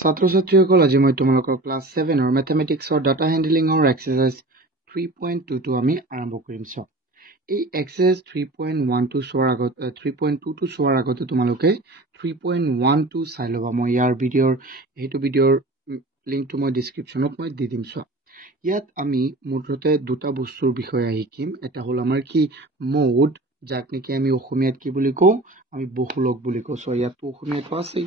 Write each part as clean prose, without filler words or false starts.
ছাত্ৰ-ছাত্ৰীসকল আজি মই তোমালোকৰ ক্লাছ 7 ৰ মেথমেটিক্সৰ ডাটা হেণ্ডলিঙৰ এক্সাৰসাইজ 3.2 আমি আৰম্ভ কৰিম। এই এক্সাৰসাইজ 3.12 চোৱাৰ আগতে তোমালোকে 3.12 চাই ল'বা। মই ইয়াৰ ভিডিঅ'ৰ লিংকটো মই ডেছক্ৰিপশ্যনত মই দি দিম। ইয়াত আমি মুঠতে দুটা বস্তুৰ বিষয়ে শিকিম। এটা হ'ল আমাৰ কি মোড, যাক নেকি আমি অসমীয়াত কি বুলি কওঁ, আমি বহুলক বুলি কওঁ। ইয়াতো অসমীয়াটো আছেই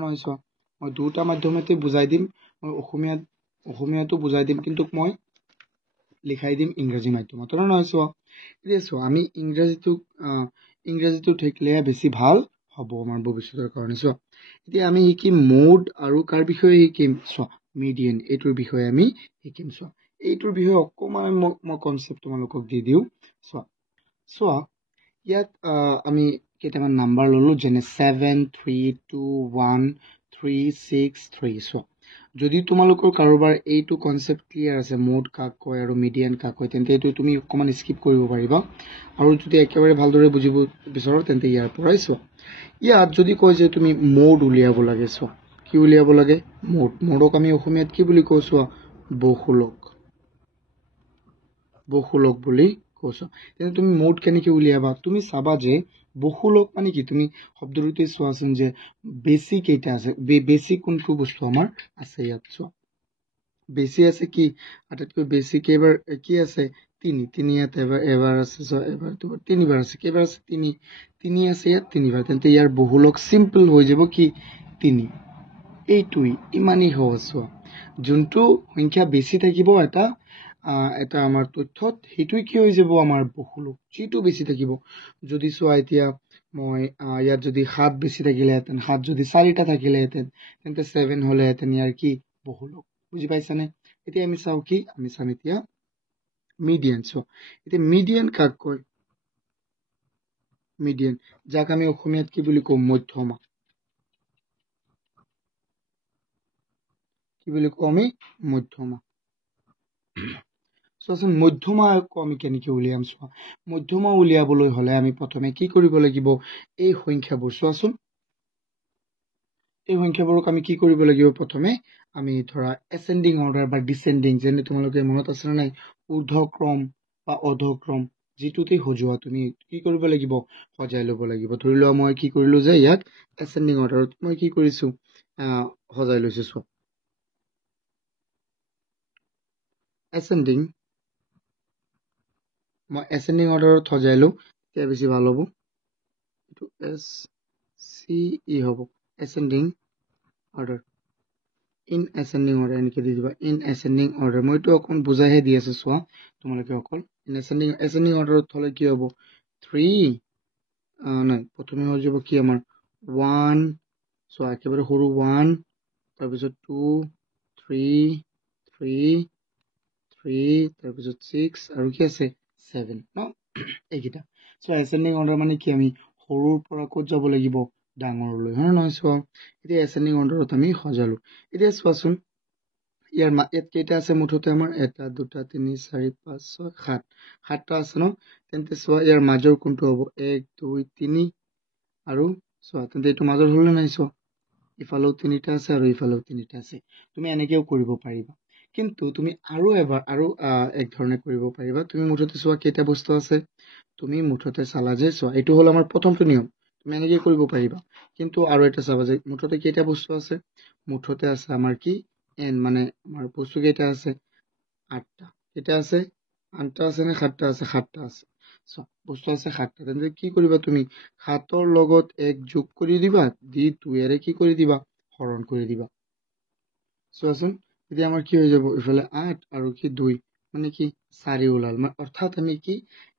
নহয়। মই দুটা মাধ্যমতে বুজাই দিম। মই অসমীয়াটো বুজাই দিম, কিন্তু মই লিখাই দিম ইংৰাজী মাধ্যমত নহয়। এতিয়া আমি ইংৰাজীটো থাকিলে বেছি ভাল হ'ব আমাৰ ভৱিষ্যতৰ কাৰণে। এতিয়া আমি শিকিম মোড আৰু কাৰ বিষয়ে শিকিম, মিডিয়ান, এইটোৰ বিষয়ে আমি শিকিম। এইটোৰ বিষয়ে অকণমান মই কনচেপ্ট তোমালোকক দি দিওঁ। ইয়াত আমি কেইটামান নাম্বাৰ ললো, যেনে 7, 3, 2, 1, 3, 6, 3। যদি তোমালোকৰ কাৰোবাৰ এইটো কনচেপ্ট ক্লিয়াৰ আছে, মোড কাক কয় আৰু মিডিয়ান কাক কয়, তেন্তে এইটো তুমি অকণমান স্কিপ কৰিব পাৰিবা। আৰু যদি একেবাৰে ভালদৰে বুজিব বিচাৰা তেন্তে ইয়াৰ পৰাই ইয়াত যদি কয় যে তুমি মোড উলিয়াব লাগে, কি উলিয়াব লাগে, মোডক আমি অসমীয়াত কি বুলি কওঁ, বহুলক বুলি কৈছ। তেন্তে তুমি মোড কেনেকে উলিয়াবা, তুমি চাবা যে বহুলক মানে কি, তুমি শব্দটোতে চোৱাচোন যে বেছি কেইটা আছে, বেছি কোনটো বস্তু আমাৰ আছে। ইয়াত বেছি আছে কি, আটাইতকৈ বেছি কেইবাৰ কি আছে, তিনি ইয়াত এবাৰ আছে, এবাৰ দুবাৰ তিনিবাৰ আছে। কেইবাৰ আছে, তিনি আছে ইয়াত তিনিবাৰ। তেন্তে ইয়াৰ বহুলক চিম্পল হৈ যাব কি, 3। এইটোৱেই, ইমানেই সহজ। যোনটো সংখ্যা বেছি থাকিব এটা আমাৰ তথ্যত, সেইটোৱে কি হৈ যাব, আমাৰ বহুলক। যিটো বেছি থাকিব, যদি এতিয়া মই ইয়াত যদি 7 বেছি থাকিলেহেঁতেন, 7 যদি 4টা থাকিলেহেঁতেন, তেন্তে 7 হলেহেঁতেন ইয়াৰ কি বহুলক। বুজি পাইছানে? এতিয়া আমি চাওঁ কি, আমি চাম এতিয়া মিডিয়ান। এতিয়া মিডিয়ান কাক কয়, মিডিয়ান, যাক আমি অসমীয়াত কি বুলি কওঁ, মধ্যমা। কি বুলি কওঁ আমি, মধ্যমা। চোৱাচোন মধ্যমা আমি কেনেকে উলিয়াম। মধ্যমা উলিয়াবলৈ হলে আমি প্ৰথমে কি কৰিব লাগিব, এই সংখ্যাবোৰ চোৱাচোন, এই সংখ্যাবোৰক আমি কি কৰিব লাগিব, প্ৰথমে আমি ধৰা এচেণ্ডিং অৰ্ডাৰ বা ডিচেণ্ডিং, যেনে তোমালোকে মনত আছে নাই, ঊৰ্ধ্বক্ৰম বা অধক্ৰম, যিটোতে সজোৱা তুমি কি কৰিব লাগিব, সজাই ল'ব লাগিব। ধৰি লোৱা মই কি কৰিলো যে ইয়াত এচেণ্ডিং অৰ্ডাৰত মই কি কৰিছো, সজাই লৈছো। মই এচেণ্ডিং অৰ্ডাৰত সজাই লওঁ, তেতিয়া বেছি ভাল হ'ব। এইটো SCE হ'ব, ascending order. In ascending order এনেকৈ দি দিবা, ইন এচেণ্ডিং অৰ্ডাৰ। মই এইটো অকণ বুজাইহে দি আছো, চোৱা তোমালোকে অকল। ইন এচেণ্ডিং অৰ্ডাৰত হ'লে কি হ'ব, 3 নাই, প্ৰথমে হৈ যাব কি আমাৰ 1, চোৱা একেবাৰে সৰু 1, তাৰপিছত 2, 3, তাৰপিছত 6 আৰু কি আছে 7 ন, এইকেইটা। এচেণ্ডিং অৰ্ডাৰ মানে কি, আমি সৰুৰ পৰা ক'ত যাব লাগিব, ডাঙৰলৈ, হয় নহয়। এতিয়া এচেণ্ডিং অৰ্ডাৰত আমি সজালো। এতিয়া চোৱাচোন ইয়াত কেইটা আছে, মুঠতে আমাৰ 1, 2, 3, 4, 5, 6, 7টা আছে ন। তেন্তে চোৱা ইয়াৰ মাজৰ কোনটো হ'ব, 1, 2, 3 আৰু চোৱা, তেন্তে এইটো মাজৰ হলে নাই, চোৱা ইফালেও 3টা আছে আৰু ইফালেও 3টা আছে। তুমি এনেকেও কৰিব পাৰিবা, কিন্তু তুমি আৰু এক ধৰণে কৰিব পাৰিবা। তুমি মুঠতে চোৱা কেইটা বস্তু আছে, তুমি মুঠতে চালা যে চোৱা, এইটো হ'ল আমাৰ প্ৰথমটো নিয়ম, তুমি এনেকে কৰিব পাৰিবা। কিন্তু আৰু এটা চাবা যে মুঠতে কেইটা বস্তু আছে, মুঠতে আছে আমাৰ কি n, মানে আমাৰ বস্তু কেইটা আছে, 8টা। কেইটা আছে, 8টা আছে নে 7টা আছে, 7টা আছে। বস্তু আছে 7টা। তেন্তে কি কৰিবা, তুমি 7ৰ লগত 1 যোগ কৰি দিবা, দি 2ৰে কি কৰি দিবা, হৰণ কৰি দিবা। চোৱাচোন এতিয়া আমাৰ কি হৈ যাব, ইফালে 8 আৰু কি 2, মানে কি 4 ওলাল। অৰ্থাৎ আমি কি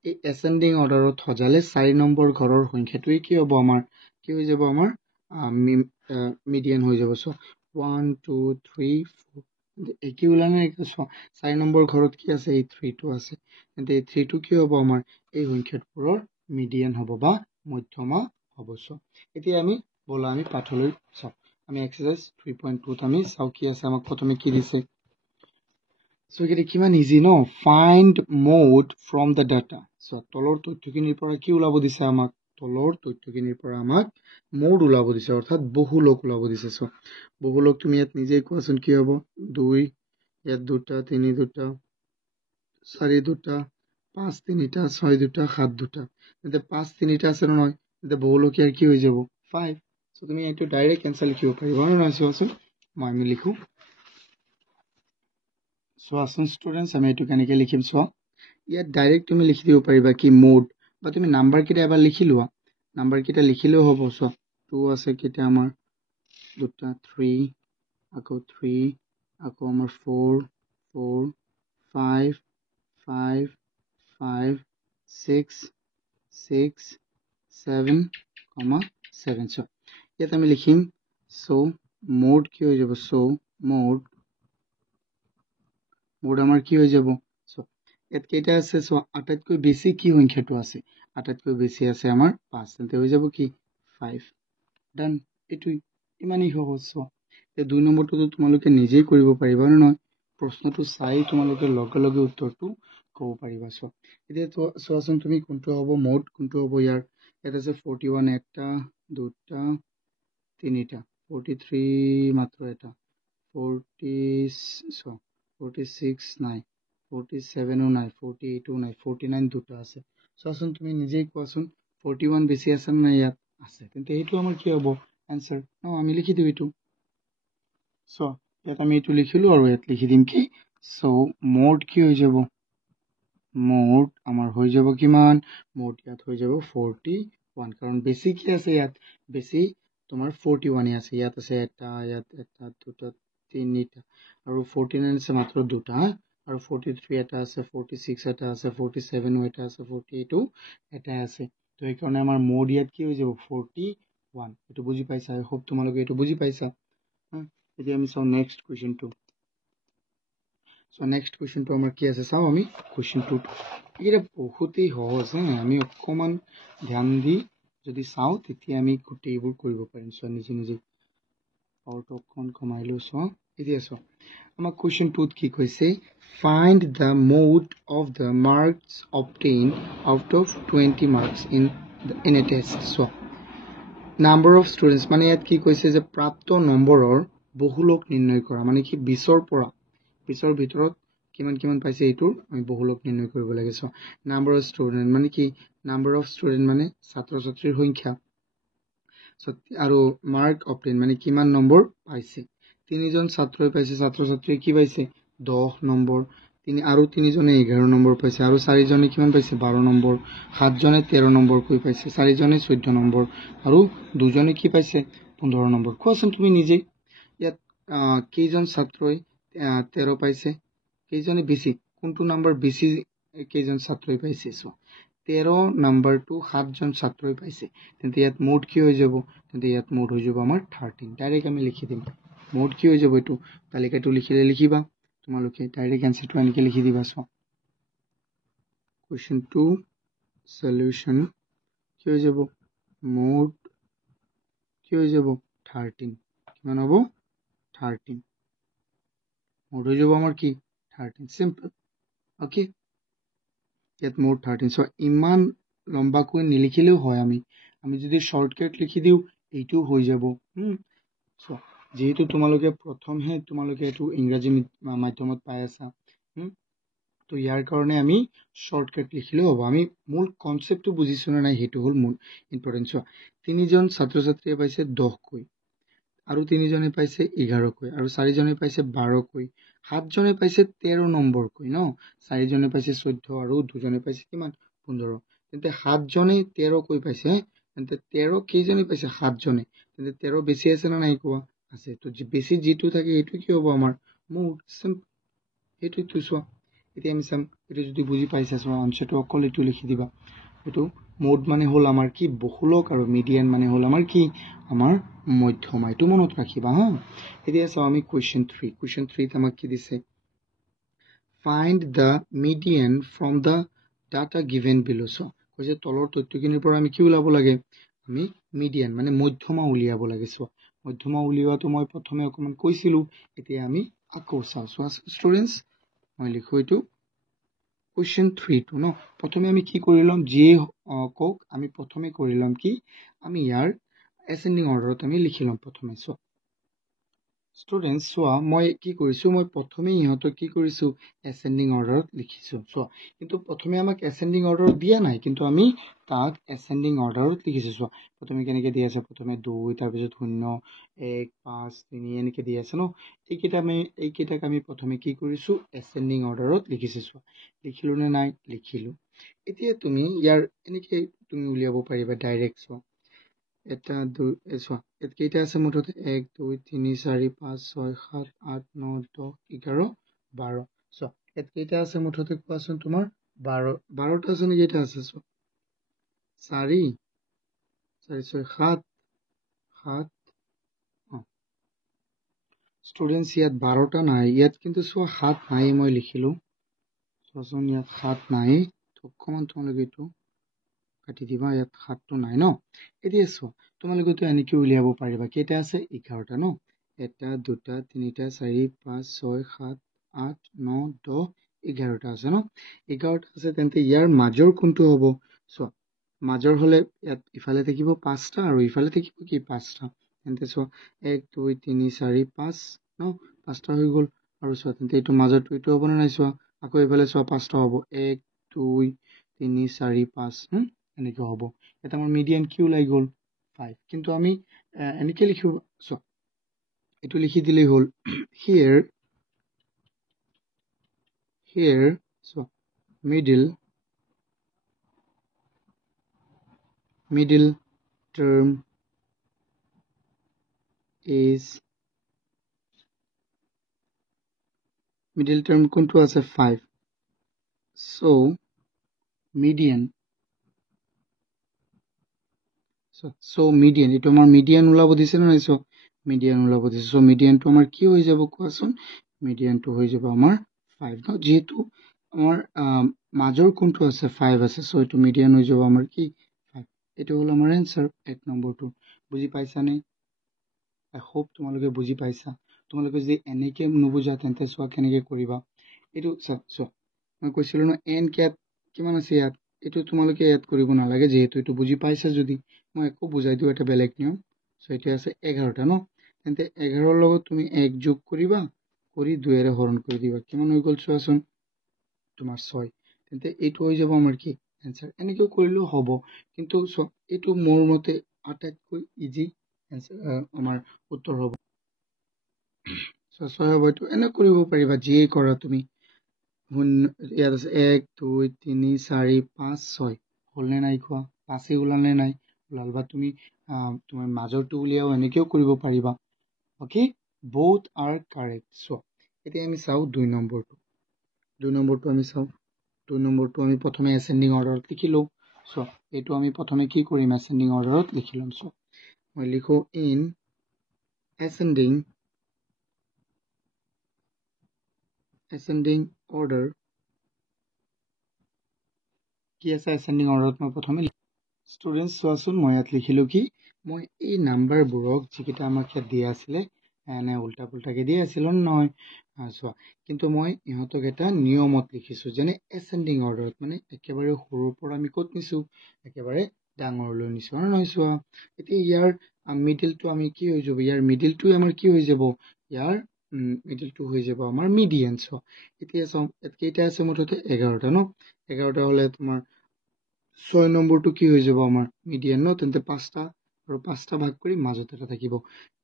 এই এচেণ্ডিং অৰ্ডাৰত সজালে 4 নম্বৰ ঘৰৰ সংখ্যাটোৱে কি হ'ব, আমাৰ কি হৈ যাব, আমাৰ মিডিয়ান হৈ যাব। 1, 2, 3, 4 কি ওলাল নে, 4 নম্বৰ ঘৰত কি আছে, এই 3টো আছে। তেন্তে এই 3টো কি হ'ব, আমাৰ এই সংখ্যাবোৰৰ মিডিয়ান হ'ব বা মধ্যমা হ'ব। এতিয়া আমি বলা আমি পাঠলৈ চাওঁ। আমি এক্সাৰসাইজ 3.2 আমি চাওঁ কি আছে, আমাক প্ৰথমে কি দিছে। এইকেইটা কিমান ইজি ন, find mode from the data. তলৰ তথ্যখিনিৰ পৰা কি ওলাব দিছে আমাক, তলৰ তথ্যখিনিৰ পৰা আমাক মোড ওলাব দিছে অৰ্থাৎ বহুলক ওলাব দিছে চ বহুলক তুমি ইয়াত নিজেই কোৱাচোন কি হ'ব 2 ইয়াত 2টা 3 2টা 4 2টা 5 3টা 6 2টা 7 2টা এতিয়া 5 3টা আছে নহয় এতিয়া বহুলক ইয়াৰ কি হৈ যাব 5 চ তুমি এইটো ডাইৰেক্ট এনসাৰ লিখিব পাৰিবা নে নহয় চোৱাচোন মই আমি লিখো চোৱাচোন ষ্টুডেণ্টছ আমি এইটো কেনেকৈ লিখিম চোৱা ইয়াত ডাইৰেক্ট তুমি লিখি দিব পাৰিবা কি মোড বা তুমি নাম্বাৰ কেইটা এবাৰ লিখি লোৱা নাম্বাৰ কেইটা লিখিলেও হ'ব চোৱা 2 আছে কেইটা আমাৰ 2টা 3 আকৌ 3 আকৌ আমাৰ 4 4 5 5 5 6 6 7 7 চ ইয়াত আমি লিখিম চ মোড কি হৈ যাব চ মোড আমাৰ কি হৈ যাব চ ইয়াত কেইটা আছে চ আটাইতকৈ বেছি কি সংখ্যাটো আছে আটাইতকৈ বেছি আছে আমাৰ 5 তেন্তে হৈ যাব কি 5 ডান এইটো ইমানেই সহজ চ এই 2 নম্বৰটো তোমালোকে নিজেই কৰিব পাৰিবা নে নহয় প্ৰশ্নটো চাই তোমালোকে লগে লগে উত্তৰটো ক'ব পাৰিবা চ এতিয়া চোৱাচোন তুমি কোনটো হ'ব মোড কোনটো হ'ব ইয়াৰ ইয়াত আছে 41 একটা দুটা তিনিটা 43 মাত্ৰ এটা 46 নাই 47 নাই 48 নাই 49 দুটা আছে চোৱাচোন তুমি নিজেই কোৱাচোন 41 বেছি আছে না ইয়াত আছে তেন্তে এইটো আমাৰ কি হ'ব আনসাৰ ন আমি লিখি দিও এইটো চ ইয়াত আমি এইটো লিখিলো আৰু ইয়াত লিখি দিম কি চ মোড কি হৈ যাব মোড আমাৰ হৈ যাব কিমান মোড ইয়াত হৈ যাব 41 কাৰণ বেছি কি আছে ইয়াত বেছি তোমাৰ 41 আছে ইয়াত আছে এটা ইয়াত এটা দুটা তিনিটা আৰু 49 আছে মাত্ৰ দুটা আৰু 43 এটা আছে 46 এটা আছে 47 এটা আছে 48 এটা আছে তো এই কাৰণে আমাৰ মোড ইয়াত কি হৈ যাব 41 এটো বুজি পাইছা আই হোপ তোমালোকে এটো বুজি পাইছা এতিয়া আমি চাও নেক্সট কোৱেশ্চনটো সো নেক্সট কোৱেশ্চনটো আমাৰ কি আছে চাও আমি কোৱেশ্চনটো এটা বহুতই সহজ আমি অকমান ধ্যান দি যদি চাও তেতিয়া আমি গোটেইবোৰ কৰিব পাৰিম সো নিজে নিজে আউট অফ কোন কমাইলো সো এতিয়া সো আমাৰ কোৱেশ্চনটোত কি কৈছে find the mode of the marks obtained out of 20 marks in a test so number of students মানে ইয়াত কি কৈছে যে প্ৰাপ্ত নম্বৰৰ বহুলক নিৰ্ণয় কৰা মানে কি 20 ৰ পৰা 20 ৰ ভিতৰত কিমান পাইছে এইটো আমি বহুলক নিৰ্ণয় কৰিব লাগে সো নাম্বাৰ অফ ষ্টুডেন্ট মানে কি নাম্বাৰ অফ ষ্টুডেন্ট মানে ছাত্ৰ ছাত্ৰীৰ সংখ্যা সো আৰু মাৰ্ক অবটেইন মানে কিমান নম্বৰ পাইছে তিনিজন ছাত্ৰই পাইছে ছাত্ৰ ছাত্ৰীয়ে কি পাইছে 10 নম্বৰ তিনি আৰু তিনিজনে 11 নম্বৰ পাইছে আৰু চাৰিজনে কিমান পাইছে 12 নম্বৰ সাতজনে 13 নম্বৰ কৈ পাইছে চাৰিজনে 14 নম্বৰ আৰু দুজনে কি পাইছে 15 নম্বৰ কোৱাচোন তুমি নিজে ইয়াত কেইজন ছাত্ৰই 13 পাইছে কেইজনে বেছি কোনটো নম্বৰ বেছি কেইজন ছাত্ৰই পাইছে সো 13 নম্বৰটো 7 জন ছাত্ৰই পাইছে তেন্তে ইয়াত মোড কি হৈ যাব তেন্তে ইয়াত মোড হৈ যাব আমাৰ 13 ডাইৰেক্ট আমি লিখি দিম মোড কি হৈ যাব এটো তালিকাটো লিখিলে লিখিবা তোমালোকে ডাইৰেক্ট আনসাৰটো আনকি লিখি দিবা সো কোৱেশ্চন 2 সলিউশন কি হৈ যাব মোড কি হৈ যাব 13 কিমান হ'ব 13 মোড হৈ যাব আমাৰ কি 13 সিম্পল ওকে ইয়াত মোড 13 সো ইমান লম্বাকৈ নিলিখিলেও হয় আমি যদি শর্টকাট লিখি দিও এইটো হৈ যাব সো যেহেতু তোমালোকে প্ৰথমহে তোমালোকে এটো ইংৰাজী মাধ্যমত পাই আছা তো ইয়াৰ কাৰণে আমি শর্টকাট লিখিলেও হ'ব আমি মূল কনসেপ্টটো বুজিছো না নাই হেতু হল মূল ইম্পৰ্টেন্ট সো তিনিজন ছাত্ৰ ছাত্ৰীয়ে পাইছে 10 কৈ আৰু তিনিজনে পাইছে 11 কৈ আৰু চাৰিজনে পাইছে 12 কৈ সাতজনে পাইছে 13 নম্বৰ কৈ ন চাৰিজনে পাইছে 14 আৰু দুজনে পাইছে কিমান 15 তেন্তে সাতজনে 13 কৈ পাইছে তেন্তে 13 কেইজনে পাইছে সাতজনে তেন্তে 13 বেছি আছে না নাই কোৱা আছে তো বেছি যেটো থাকে এটো কি হ'ব আমাৰ মোড সিম্পল এটো তো সো এতিয়া আমি সাম এটো যদি বুজি পাইছা সো আনসাৰটো অকল এটো লিখি দিবা এটো মোড মানে হল আমাৰ কি বহুলক আৰু মিডিয়ান মানে হল আমাৰ কি আমাৰ মধ্যমা এটো মনত ৰাখিবা এতিয়া চাও আমি কোৱেশ্চন 3 আমাক কি দিছে find the median from the data given below so কৈছে তলৰ তথ্যখিনিৰ পৰা আমি কি উলাব লাগে আমি মিডিয়ান মানে মধ্যমা উলিয়াব লাগে সো মধ্যমা উলিওৱাটো মই প্ৰথমে অকমান কৈছিলো এতিয়া আমি আকৌ চাও ষ্টুডেন্টস মই লিখো এটো কুৱেশ্যন 3 ন প্ৰথমে আমি কি কৰি ল'ম যিয়ে কওক আমি প্ৰথমে কৰি ল'ম কি আমি ইয়াৰ এচেণ্ডিং অৰ্ডাৰত আমি লিখি ল'ম প্ৰথমে চোৱা ষ্টুডেণ্টছ চোৱা মই কি কৰিছোঁ মই প্ৰথমে ইহঁতক কি কৰিছোঁ এচেণ্ডিং অৰ্ডাৰত লিখিছোঁ চোৱা কিন্তু প্ৰথমে আমাক এচেণ্ডিং অৰ্ডাৰত দিয়া নাই কিন্তু আমি তাক এচেণ্ডিং অৰ্ডাৰত লিখিছোঁ চোৱা প্ৰথমে কেনেকৈ দি আছে প্ৰথমে 2 তাৰপিছত 0 1 5 3 এনেকৈ দি আছে ন এইকেইটাক আমি প্ৰথমে কি কৰিছোঁ এচেণ্ডিং অৰ্ডাৰত লিখিছোঁ চোৱা লিখিলোঁ নে নাই লিখিলোঁ এতিয়া তুমি ইয়াৰ এনেকৈ তুমি উলিয়াব পাৰিবা ডাইৰেক্ট চোৱা এটা 2 চোৱা ইয়াত কেইটা আছে মুঠতে 1 2 3 4 5 6 7 8 9 10 11 12 চোৱা ইয়াত কেইটা আছে মুঠতে কোৱাচোন তোমাৰ 12টা আছে নে কেইটা আছে চোৱা 4 4 6 7 7 ষ্টুডেণ্টছ ইয়াত 12টা নাই ইয়াত কিন্তু চোৱা 7 নাই মই লিখিলোঁ চোৱাচোন ইয়াত 7 নাই অকণমান তোমালোকে এইটো কাটি দিবা ইয়াত 7টো নাই ন এতিয়া চোৱা তোমালোকেতো এনেকৈ উলিয়াব পাৰিবা কেইটা আছে 11টা ন 1 2 3 4 5 6 7 8 9 10 11টা আছে ন 11টা আছে তেন্তে ইয়াৰ মাজৰ কোনটো হ'ব চোৱা মাজৰ হ'লে ইয়াত ইফালে থাকিব 5টা আৰু ইফালে থাকিব কি 5টা তেন্তে চোৱা 1 2 3 4 5 ন 5টা হৈ গ'ল আৰু চোৱা তেন্তে এইটো মাজৰটো এইটো হ'ব নে নাই চোৱা আকৌ এইফালে চোৱা 5টা হ'ব 1 2 3 4 5 এনেকৈ হ'ব এটা আমাৰ মিডিয়ান কি ওলাই গ'ল 5 কিন্তু আমি এনেকৈ লিখিব চোৱা এইটো লিখি দিলেই হ'ল here চোৱা middle term কোনটো আছে 5 so median এইটো আমাৰ মিডিয়ান ওলাব দিছে নে নাই চোৱা মিডিয়ান ওলাব দিছে চ' মিডিয়ানটো আমাৰ কি হৈ যাব কোৱাচোন মিডিয়ানটো হৈ যাব আমাৰ 5 ন যিহেতু আমাৰ মাজৰ কোনটো আছে 5 আছে চ' এইটো মিডিয়ান হৈ যাব আমাৰ কি 5 এইটো হ'ল আমাৰ এনচাৰ 1 নম্বৰটো বুজি পাইছানে আই হোপ তোমালোকে বুজি পাইছা তোমালোকে যদি এনেকৈ নুবুজা তেন্তে চোৱা কেনেকৈ কৰিবা এইটো চোৱা মই কৈছিলোঁ ন এন কেট কিমান আছে ইয়াত এইটো তোমালোকে এড কৰিব নালাগে যিহেতু এইটো বুজি পাইছা যদি মই একো বুজাই দিওঁ এটা বেলেগ নিয়ম চ' এতিয়া আছে 11টা ন তেন্তে 11ৰ লগত তুমি 1 যোগ কৰিবা কৰি 2ৰে হৰণ কৰি দিবা কিমান হৈ গ'ল চোৱাচোন তোমাৰ 6 তেন্তে এইটো হৈ যাব আমাৰ কি এনচাৰ এনেকৈ কৰিলেও হ'ব কিন্তু চোৱা এইটো মোৰ মতে আটাইতকৈ ইজি এনচাৰ আমাৰ উত্তৰ হ'ব চ' 6 হ'ব এইটো এনে কৰিব পাৰিবা যিয়ে কৰা তুমি ইয়াত আছে 1 2 3 4 5 6 হ'লনে নাই কোৱা 5 ওলালনে নাই ওলাল বা তুমি তোমাৰ মাজৰটো উলিয়াও এনেকৈও কৰিব পাৰিবা অ'কে both are correct চোৱা এতিয়া আমি চাওঁ 2 নম্বৰটো আমি চাওঁ 2 নম্বৰটো আমি প্ৰথমে এচেণ্ডিং অৰ্ডাৰত লিখিলোঁ চোৱা এইটো আমি প্ৰথমে কি কৰিম এচেণ্ডিং অৰ্ডাৰত লিখি ল'ম চোৱা মই লিখোঁ ইন এচেণ্ডিং অৰ্ডাৰ কি আছে এচেণ্ডিং অৰ্ডাৰত মই প্ৰথমে ষ্টুডেণ্টছ চোৱাচোন মই ইয়াত লিখিলোঁ কি মই এই নাম্বাৰবোৰক যিকেইটা আমাক ইয়াত দিয়া আছিলে এনে উল্টা পুল্টাকৈ দিয়া আছিল নহয় চোৱা কিন্তু মই ইহঁতক এটা নিয়মত লিখিছোঁ যেনে এচেণ্ডিং অৰ্ডাৰত মানে একেবাৰে সৰুৰ পৰা আমি ক'ত নিছোঁ একেবাৰে ডাঙৰলৈ নিছোঁ আৰু নহয় চোৱা এতিয়া ইয়াৰ মিডিলটো আমি কি হৈ যাব ইয়াৰ মিডিলটোৱে আমাৰ কি হৈ যাব ইয়াৰ মিডিলটো হৈ যাব আমাৰ মিডিয়ান চোৱা এতিয়া চাওঁ ইয়াত কেইটা আছে মুঠতে 11টা ন 11টা হ'লে তোমাৰ 6 নম্বৰটো কি হৈ যাব আমাৰ মিডিয়ান ন তেন্তে 5টা আৰু 5টা ভাগ কৰি মাজত এটা থাকিব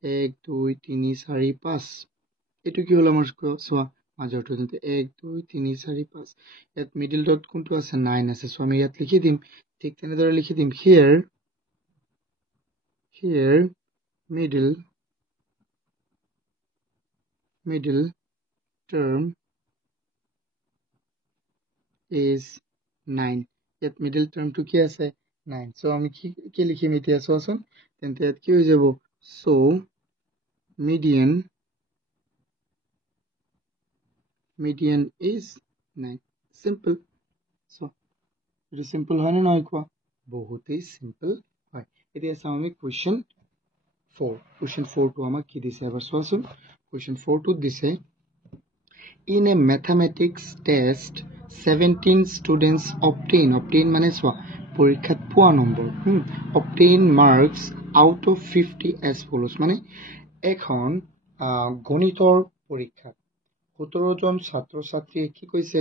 1 2 3 4 5 এইটো কি হ'ল আমাৰ চোৱা মাজৰটো তেন্তে 1 2 3 4 5 ইয়াত মিডিলটোত কোনটো আছে 9 আছে চ' আমি ইয়াত লিখি দিম ঠিক তেনেদৰে লিখি দিম here middle term is 9 ইয়াত মিডল টাৰ্মটো কি আছে 9 চ' আমি কি লিখিম এতিয়া চোৱাচোন তেন্তে ইয়াত কি হৈ যাব চ' median is 9 simple চ' এইটো simple হয় নে নহয় কোৱা বহুতেই simple হয় এতিয়া চাওঁ আমি কুৱেশ্যন 4টো আমাক কি দিছে এবাৰ চোৱাচোন কুৱেশ্যন 4টোত দিছে in a mathematics test 17 students obtain মানে চোৱা পৰীক্ষাত পোৱা number obtain marks out of 50 as follows মানে এখন গণিতৰ পৰীক্ষাত 17 জন ছাত্ৰ ছাত্ৰীয়ে কি কৈছে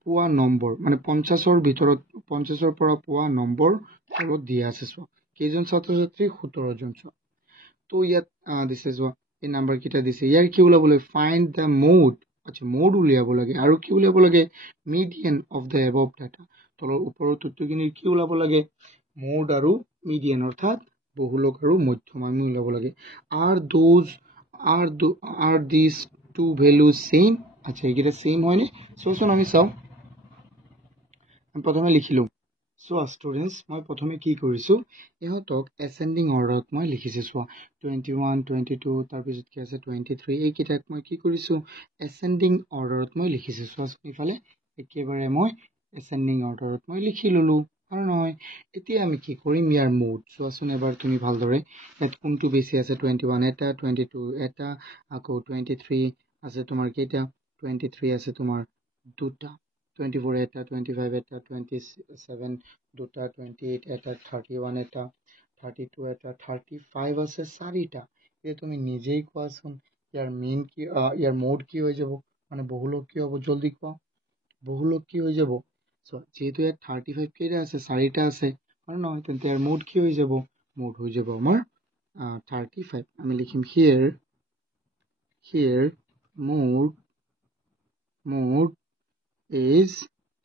পোৱা নম্বৰ মানে 50ৰ ভিতৰত 50ৰ পৰা পোৱা নম্বৰ তলত দিয়া আছে চোৱা কেইজন ছাত্ৰ ছাত্ৰী 17 জন চোৱা তো ইয়াত দিছে চোৱা এই নাম্বাৰ কিটা দিছে ইয়াৰ কি ওলাব লাগে ফাইন্ড দ্য মোড আচ্ছা মোড উলিয়াব লাগে আৰু কি উলিয়াব লাগে median of the above data তলৰ ওপৰৰ তথ্যখিনিৰ কি ওলাব লাগে মোড আৰু মিডিয়ান অৰ্থাৎ বহুলক আৰু মধ্যম আমি উলিয়াব লাগে are these two values same আচ্ছা এইকেইটা সেম হয়নে চোন আমি চাও আমি প্ৰথমে লিখিলো So students, মই প্ৰথমে কি কৰিছো ইহঁতক ascending order ত মই লিখিছো চোৱা 21 22 তাৰ পিছত কি আছে 23 এই কিটাক মই কি কৰিছো ascending order ত মই লিখিছো চোৱা ইফালে একেবাৰে মই ascending order ত মই লিখি ললো আৰু নহয় এতিয়া আমি কি কৰিম ইয়াৰ মোড চোৱাচোন এবাৰ তুমি ভালদৰে এত কোনটো বেছি আছে 21 এটা 22 এটা আকৌ 23 আছে তোমাৰ কেইটা 23 আছে তোমাৰ দুটা 24 eta 25 eta 27 দুটা 28 eta 31 eta 32 eta 35 আছে চাৰিটা এই তুমি নিজেই কোৱাচোন ইয়াৰ মেইন কি ইয়াৰ মোড কি হৈ যাব মানে বহুলক কি হ'ব জলদি কোৱা বহুলক কি হৈ যাব সো যেহেতু ইয়াত 35 কেইটা আছে চাৰিটা আছে আৰু নহয় তেন্তে ইয়াৰ মোড কি হৈ যাব মোড হৈ যাব আমাৰ 35 আমি লিখিম here মোড is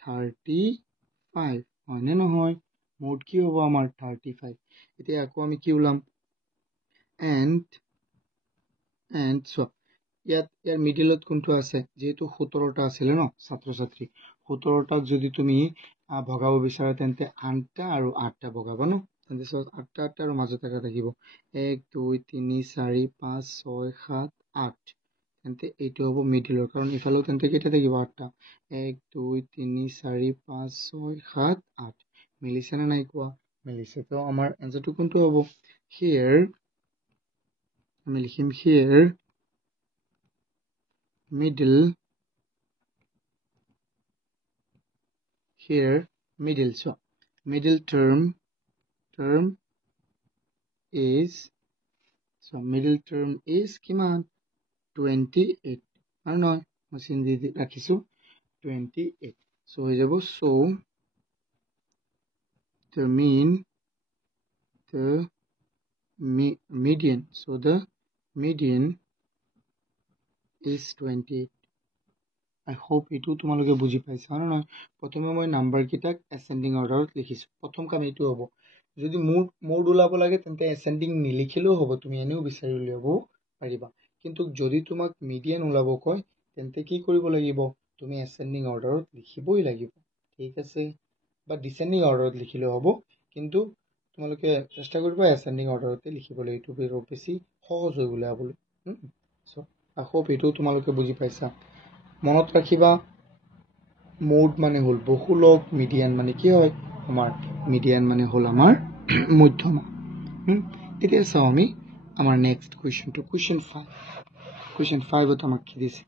35 হয়নে নহয় মোড কি হ'ব আমাৰ 35 এতিয়া আকৌ আমি কি উলাম and so ইয়াৰ মিডলত কোনটো আছে যেহেতু 17টা আছিল ন ছাত্ৰ ছাত্ৰী 17টাক যদি তুমি ভগাব বিচাৰা তেন্তে 8টা আৰু 8টা ভগাবা ন তেন্তে 8টা আৰু মাজত এটা থাকিব 1 2 3 4 5 6 7 8 তেন্তে এইটো হ'ব মিডলৰ কাৰণ ইফালেও তেন্তে কেইটা থাকিব 8টা 1 2 3 4 5 6 7 8 মিলিছে না নাই কোৱা মিলিছে তো আমাৰ এনসারটো কোনটো হ'ব here আমি লিখিম here middle so middle term is কিমান 28 আৰু নহয় মচিন দি ৰাখিছো 28 so হৈ যাব so the median is 28 I hope এটো তোমালোকে বুজি পাইছা না নহয় প্ৰথমে মই নাম্বাৰ কিটাক ascending order ত লিখিছো প্ৰথম কাম এটো হ'ব যদি মোড উলাব লাগে তেন্তে ascending নিলিখিলেও হ'ব তুমি এনেও বিচাৰি উলিয়াব পাৰিবা কিন্তু যদি তোমাক মিডিয়ান উলাব কয় তেন্তে কি কৰিব লাগিব তুমি ascending order ত লিখিবই লাগিব ঠিক আছে বা descending order ত লিখিলেও হ'ব কিন্তু তোমালোকে চেষ্টা কৰিবা ascending order তে লিখিবলৈ এটো বেছি সহজ হৈ উলাবলৈ সো I hope এটো তোমালোকে বুজি পাইছা মনত ৰাখিবা মোড মানে হল বহুলক মিডিয়ান মানে কি হয় আমাৰ মিডিয়ান মানে হল আমাৰ মধ্যমা এতিয়া চাও আমি আমাৰ নেক্সট কোৱেশ্চনটো কোৱেশ্চন 5 ত আমাক কি দিছে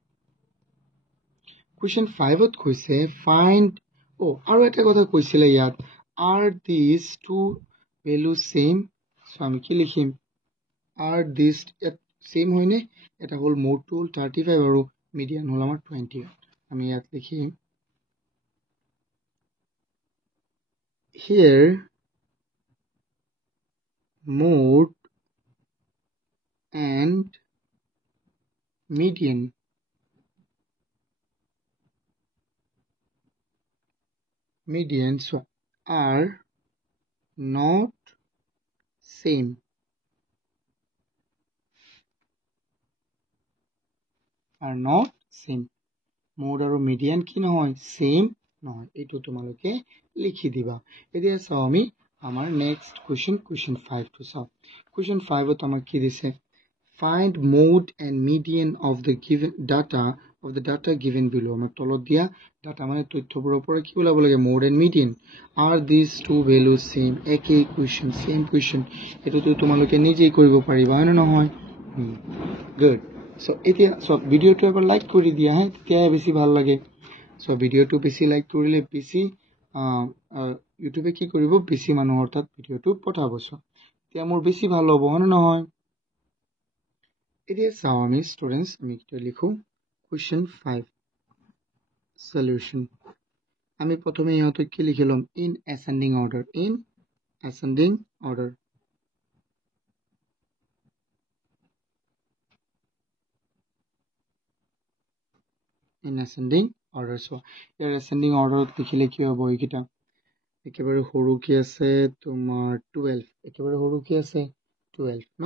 কোৱেশ্চন 5 ত কৈছে ফাইন্ড আৰু এটা কথা কৈছিলে ইয়াত are these two values same so আমি কি লিখিম are these same হয়নে এটা হল মোড টু 35 আৰু মিডিয়ান হল আমাৰ 20 আমি ইয়াত লিখিম here mode and median so are not same mode আৰু median কি নহয় same নহয় এটো তোমালোকে লিখি দিবা এতিয়া চাও আমি আমাৰ নেক্সট কোৱেশ্চন 5 টো চাও কোৱেশ্চন 5 ত আমাক কি দিছে find mode and median of the data given below আমাৰ তলত দিয়া ডাটা মানে তথ্যবোৰৰ পৰা কি ওলাব লাগে mode and median are these two values same একেই same question এটো তোমালোকে নিজেই কৰিব পাৰিবা হয় না নহয় good so এতিয়া সব ভিডিওটো এবাৰ লাইক কৰি দিয়া হে তেতিয়া বেছি ভাল লাগে সো ভিডিওটো বেছি লাইক কৰিলে বেছি ইউটিউবে কি কৰিব বেছি মানুহৰ তাত ভিডিওটো পঠাব সো এতিয়া মোৰ বেছি ভাল হ'ব হয় নহয় এতিয়া চাও আমি স্টুডেন্টস আমি কি লিখো কোৱেশ্চন 5 সলিউশন আমি প্ৰথমে ইহঁতক কি লিখিলম in ascending order in ascending order so your ascending order লিখিলে কি হ'ব এইকিটা একেবাৰে সৰু কি আছে তোমাৰ 12 একেবাৰে সৰু কি আছে 12 ন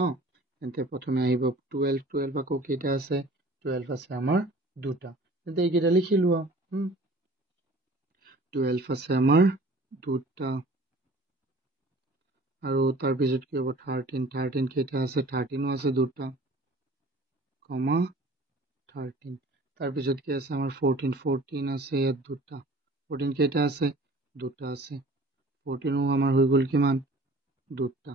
এতে প্ৰথমে আহিব 12 আকৌ কেইটা আছে 12 আছে আমাৰ দুটা এতে এইকিটা লিখিলো 12 আছে আমাৰ দুটা আৰু তাৰ পিছত কি হ'ব 13 কেইটা আছে 13 আছে দুটা কমা 13 তাৰ পিছত কি আছে আমাৰ 14 আছে ইয়াত দুটা 14 কেইটা আছে দুটা আছে 14 আমাৰ হৈ গ'ল কিমান দুটা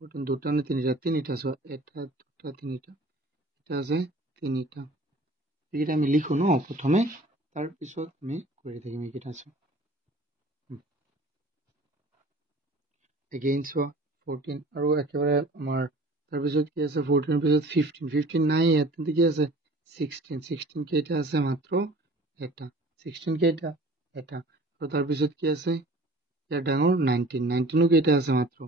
14 দুটা নে তিনিটা সো এটা দুটা তিনিটা এটা আছে তিনিটা এইটা আমি লিখো ন প্ৰথমে তাৰ পিছত আমি কৰি থাকিম এইটা আছে again so 14 আৰু একেবাৰে আমাৰ তাৰ পিছত কি আছে 14 পিছত 15 নাই ইয়াতে কি আছে 16 কেইটা আছে মাত্ৰ এটা 16 কেইটা এটা আৰু তাৰ পিছত কি আছে ইয়াৰ ডাঙৰ 19 কেইটা আছে মাত্ৰ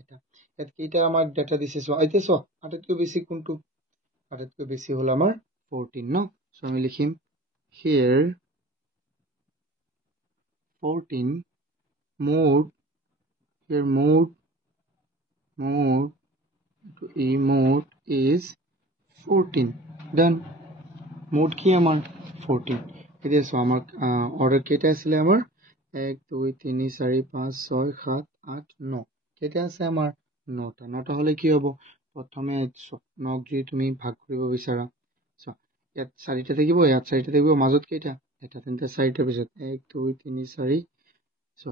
এটা ইয়াত কেইটা আমাৰ ডাটা দিছে সো আইতে সো আটাতকৈ বেছি কোনটো আটাতকৈ বেছি হল আমাৰ 14 ন সো আমি লিখিম here 14 mode here mode is 14 done mode কি আমাৰ 14 এতিয়া সো আমাৰ অৰ্ডাৰ কেইটা আছিল আমাৰ 1 2 3 4 5 6 7 8 9 কেইটা আছে আমাৰ 9টা হলে কি হ'ব প্ৰথমে 9 যদি তুমি ভাগ কৰিব বিচাৰা সো ইয়াত 4টা থাকিব ইয়াত 4টা থাকিব মাজত কেইটা এটা তিনটা 4টাৰ পিছত 1 2 3 4 সো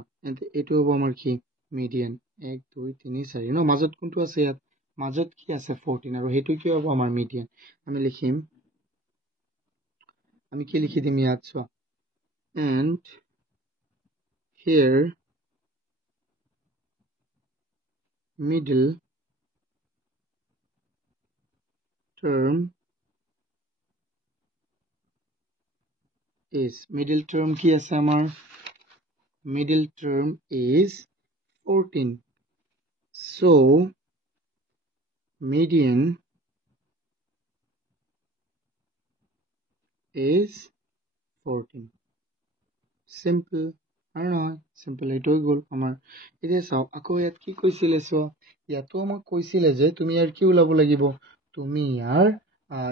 এটো হ'ব আমাৰ কি মিডিয়ান 1 2 3 4 ন মাজত কোনটো আছে ইয়াত মাজত কি আছে 14 আৰু হেতু কি হ'ব আমাৰ মিডিয়ান আমি লিখিম আমি কি লিখি দিম ইয়াত so and here middle term is middle term কি আছে আমাৰ middle term is 14 so median is 14 simple আৰু নহয় simple এইটো হৈ গ'ল আমাৰ এতিয়া চাও আকৌ ইয়াত কি কৈছিলে সো ইয়াতো আমাক কৈছিলে যে তুমি ইয়াৰ কি ওলাব লাগিব তুমি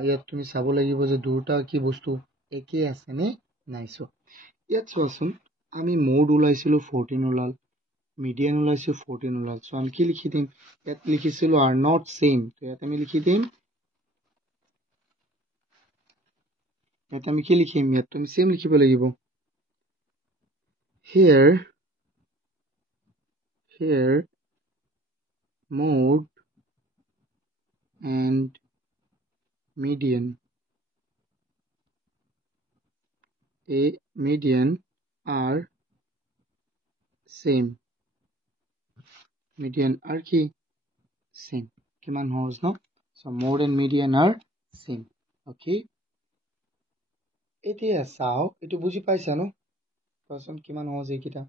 ইয়াত তুমি চাব লাগিব যে দুটা কি বস্তু একে আছে নে নাই সো ইয়াত চোৱাচোন আমি মোড ওলাইছিলো 14 ওলাল মিডিয়ান ওলাইছো 14 ওলাল সো আমি কি লিখি দিম ইয়াত লিখিছিলো are not same তো ইয়াত আমি লিখি দিম ইয়াত আমি কি লিখিম ইয়াত তুমি সেম লিখিব লাগিব here mode and median are same median are কি same কিমান সহজ ন so mode and median are same okay এতিয়া চাও এটো বুজি পাইছা ন কোৱাচোন কিমান সহজ এইকিটা